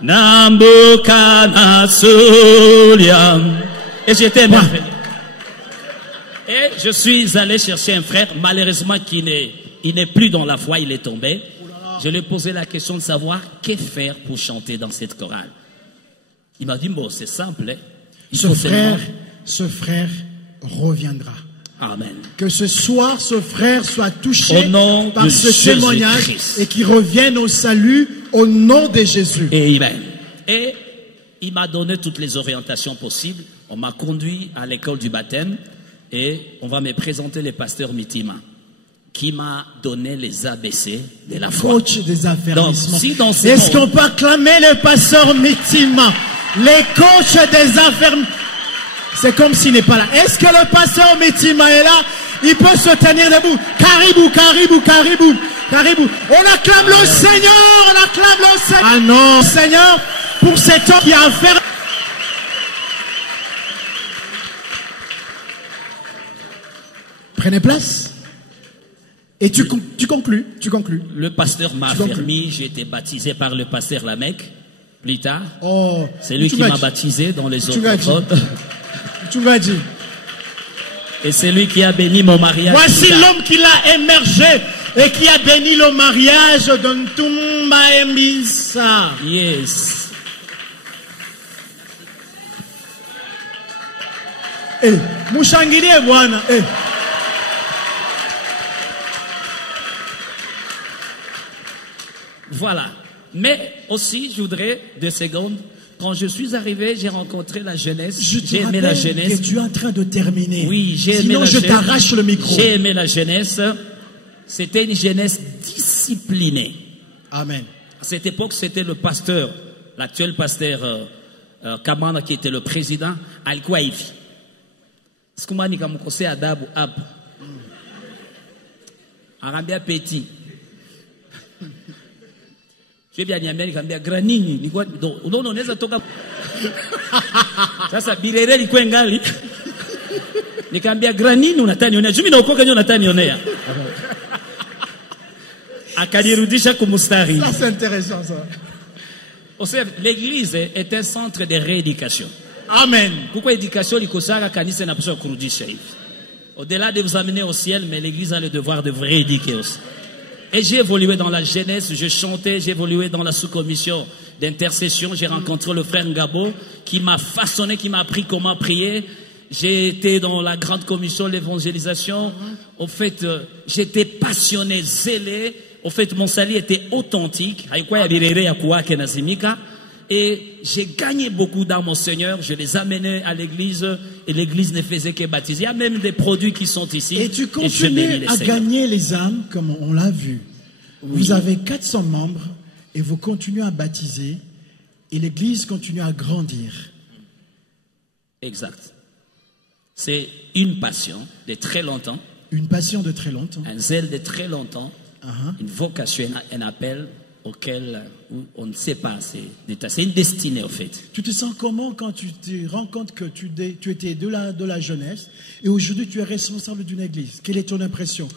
Namboka Nasulia. Et j'étais merveilleux. Et je suis allé chercher un frère, malheureusement il n'est plus dans la foi, il est tombé. Je lui ai posé la question de savoir que faire pour chanter dans cette chorale. Il m'a dit, bon, c'est simple. Hein. Ce frère reviendra. Amen. Que ce soir, ce frère soit touché par ce Jésus témoignage Christ. et qu'il revienne au salut au nom de Jésus. Amen. Et il m'a donné toutes les orientations possibles. On m'a conduit à l'école du baptême et on va me présenter le pasteur Mitima qui m'a donné les ABC de la foi. Coach des affermissements. Est-ce qu'on peut acclamer le pasteur Mitima, les coachs des affermissements? C'est comme s'il n'est pas là. Est-ce que le pasteur Mitima est là? Il peut se tenir debout. Caribou. On acclame le Seigneur, Ah non, Seigneur, pour cet homme qui a affaire. Prenez place. Et tu conclus. Le pasteur m'a affermi, j'ai été baptisé par le pasteur Lamec, plus tard. Oh, c'est lui qui m'a baptisé dans les autres fautes. Tu m'as dit. Et c'est lui qui a béni mon mariage. Voici l'homme qui l'a émergé et qui a béni le mariage de Ntumba Mbisa. Yes. Mushangilie bwana. Voilà. Mais aussi, je voudrais 2 secondes. Quand je suis arrivé, j'ai rencontré la jeunesse. J'ai aimé la jeunesse. Que tu es en train de terminer. Oui, j'ai aimé la jeunesse. Sinon, je t'arrache le micro. J'ai aimé la jeunesse. C'était une jeunesse disciplinée. Amen. À cette époque, c'était le pasteur, l'actuel pasteur Kamana qui était le président, alikuwa hivi. Sikuma nikamkosea adabu hapa. Akambia petit. Je bien niambia nikamwambia granini nilikuwa unaona unaweza toka sasa birere ilikuwa ngali nikamwambia granini unatani onea mimi naokoka nyo unatani onea akanirudisha kumustari. Ça c'est intéressant ça. Observe, l'église est un centre de rééducation. Amen. Pourquoi éducation likosaka kanisa na pesa kurudisha hivi? Au-delà de vous amener au ciel, mais l'église a le devoir de vous rééduquer aussi. Et j'ai évolué dans la jeunesse, je chantais, j'ai évolué dans la sous-commission d'intercession. J'ai rencontré le frère Ngabo qui m'a façonné, qui m'a appris comment prier. J'ai été dans la grande commission de l'évangélisation. Au fait, j'étais passionné, zélé. Au fait, mon salut était authentique. Et j'ai gagné beaucoup d'âmes au Seigneur. Je les amenais à l'église et l'église ne faisait que baptiser. Il y a même des produits qui sont ici. Et tu continues à gagner les âmes comme on l'a vu. Oui. Vous avez 400 membres et vous continuez à baptiser et l'église continue à grandir. Exact. C'est une passion de très longtemps. Une passion de très longtemps. Un zèle de très longtemps. Une vocation, un appel auquel on ne sait pas. C'est une destinée, en fait. Tu te sens comment quand tu te rends compte que tu étais de la jeunesse et aujourd'hui tu es responsable d'une église? Quelle est ton impression?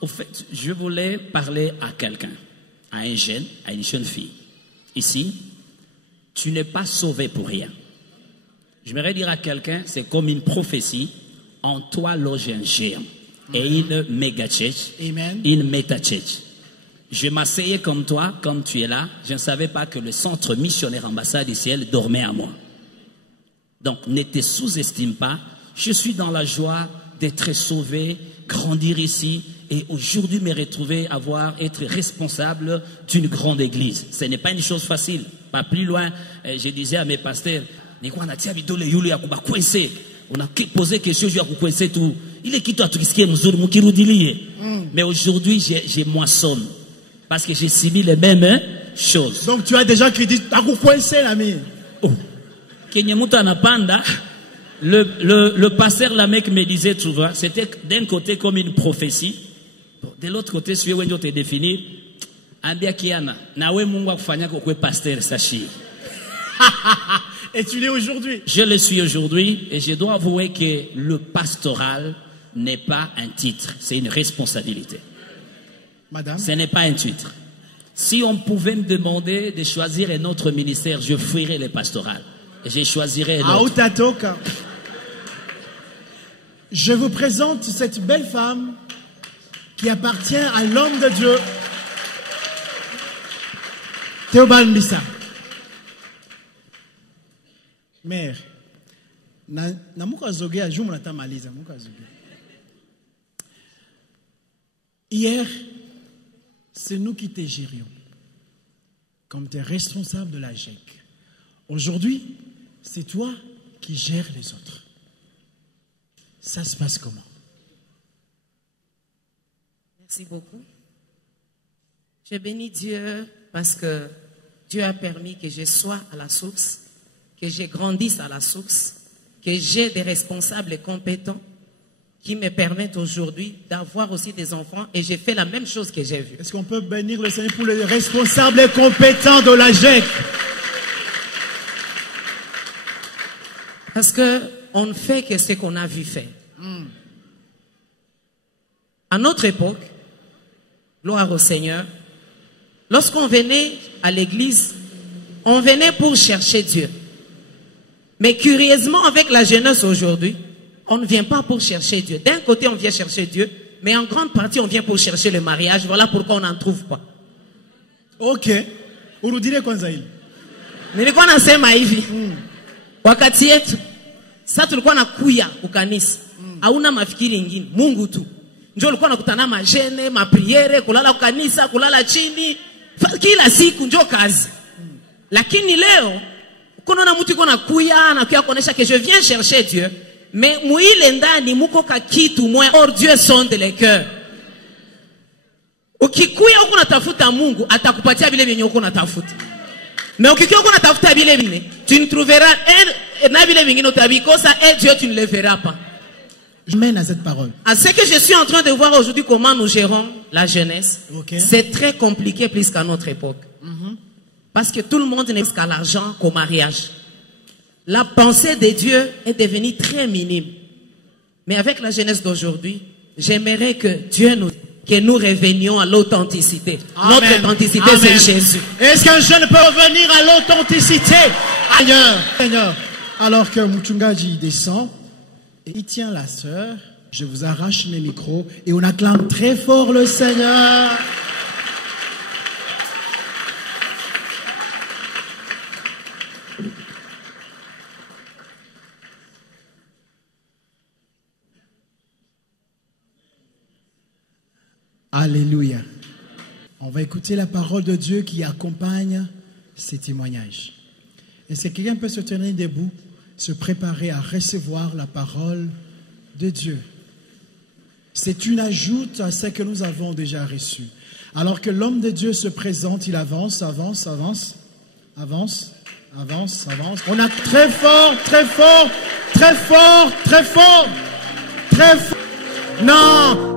Au fait, je voulais parler à quelqu'un, à un jeune, à une jeune fille. Ici, tu n'es pas sauvé pour rien. J'aimerais dire à quelqu'un, c'est comme une prophétie. En toi loge un géant et une méga church, une méta church. Je m'asseyais comme toi, comme tu es là. Je ne savais pas que le centre missionnaire ambassade du ciel dormait à moi. Donc, ne te sous-estime pas. Je suis dans la joie d'être sauvé, grandir ici et aujourd'hui me retrouver être responsable d'une grande église. Ce n'est pas une chose facile. Pas plus loin, je disais à mes pasteurs, on a posé question, je vais tout. Il est qui toi, mais aujourd'hui, j'ai moissonne. Parce que j'ai subi les mêmes choses. Donc tu as déjà qui dit, l'ami. Le pasteur Lamek me disait, tu vois, c'était d'un côté comme une prophétie. De l'autre côté, si tu te définir, et tu l'es aujourd'hui? Je le suis aujourd'hui et je dois avouer que le pastoral n'est pas un titre, c'est une responsabilité. Madame? Ce n'est pas un titre. Si on pouvait me demander de choisir un autre ministère, je fuirais le pastoral. Et je choisirais un autre. Je vous présente cette belle femme qui appartient à l'homme de Dieu, Théobald Mbissa. Mère, hier, c'est nous qui te gérions comme tes responsables de la GEC. Aujourd'hui, c'est toi qui gères les autres. Ça se passe comment? Merci beaucoup. Je bénis Dieu parce que Dieu a permis que je sois à la source, que je grandisse à la source, que j'ai des responsables compétents qui me permettent aujourd'hui d'avoir aussi des enfants et j'ai fait la même chose que j'ai vue. Est-ce qu'on peut bénir le Seigneur pour les responsables compétents de la GEC? Parce qu'on ne fait que ce qu'on a vu faire. À notre époque, gloire au Seigneur, lorsqu'on venait à l'église, on venait pour chercher Dieu. Mais curieusement, avec la jeunesse aujourd'hui, on ne vient pas pour chercher Dieu. D'un côté, on vient chercher Dieu, mais en grande partie, on vient pour chercher le mariage. Voilà pourquoi on n'en trouve pas. Ok. Urudire kwanza hili. Nilikuwa nasema hivi. Wakati yetu, sasa tulikuwa nakuya ukanisa. Hauna mafikiri ingine, Mungu tu. Njoo ulikuwa nakutana majene, mapriere, kulala ukanisa, kulala chini. Kila siku njoo kazi. Lakini leo, kuna mtu yuko nakuya, nakuya kuonesha que je viens chercher Dieu. Mais muile ndani muko ka kitu mwe or Dieu sonde les cœurs. Ukikuya huko natafuta Mungu atakupatia vile vyenye uko natafuta. Mais ukikuya huko natafuta vile vile, tu ne trouveras na vile vingine utabikosa et Dieu tu ne le verras pas. Je mène à cette parole. À ce que je suis en train de voir aujourd'hui comment nous gérons la jeunesse, c'est très compliqué plus qu'à notre époque. Parce que tout le monde n'est qu'à l'argent qu'au mariage. La pensée de Dieu est devenue très minime. Mais avec la jeunesse d'aujourd'hui, j'aimerais que que nous revenions à l'authenticité. Notre authenticité, c'est Jésus. Est-ce qu'un jeune peut revenir à l'authenticité ailleurs? Seigneur, alors que Mchungaji descend et il tient la sœur, je vous arrache mes micros et on acclame très fort le Seigneur. Alléluia. On va écouter la parole de Dieu qui accompagne ces témoignages. Et si quelqu'un peut se tenir debout, se préparer à recevoir la parole de Dieu. C'est une ajoute à ce que nous avons déjà reçu. Alors que l'homme de Dieu se présente, il avance, avance, avance, avance, avance, avance. On a très fort, très fort, très fort, très fort, très fort. Non!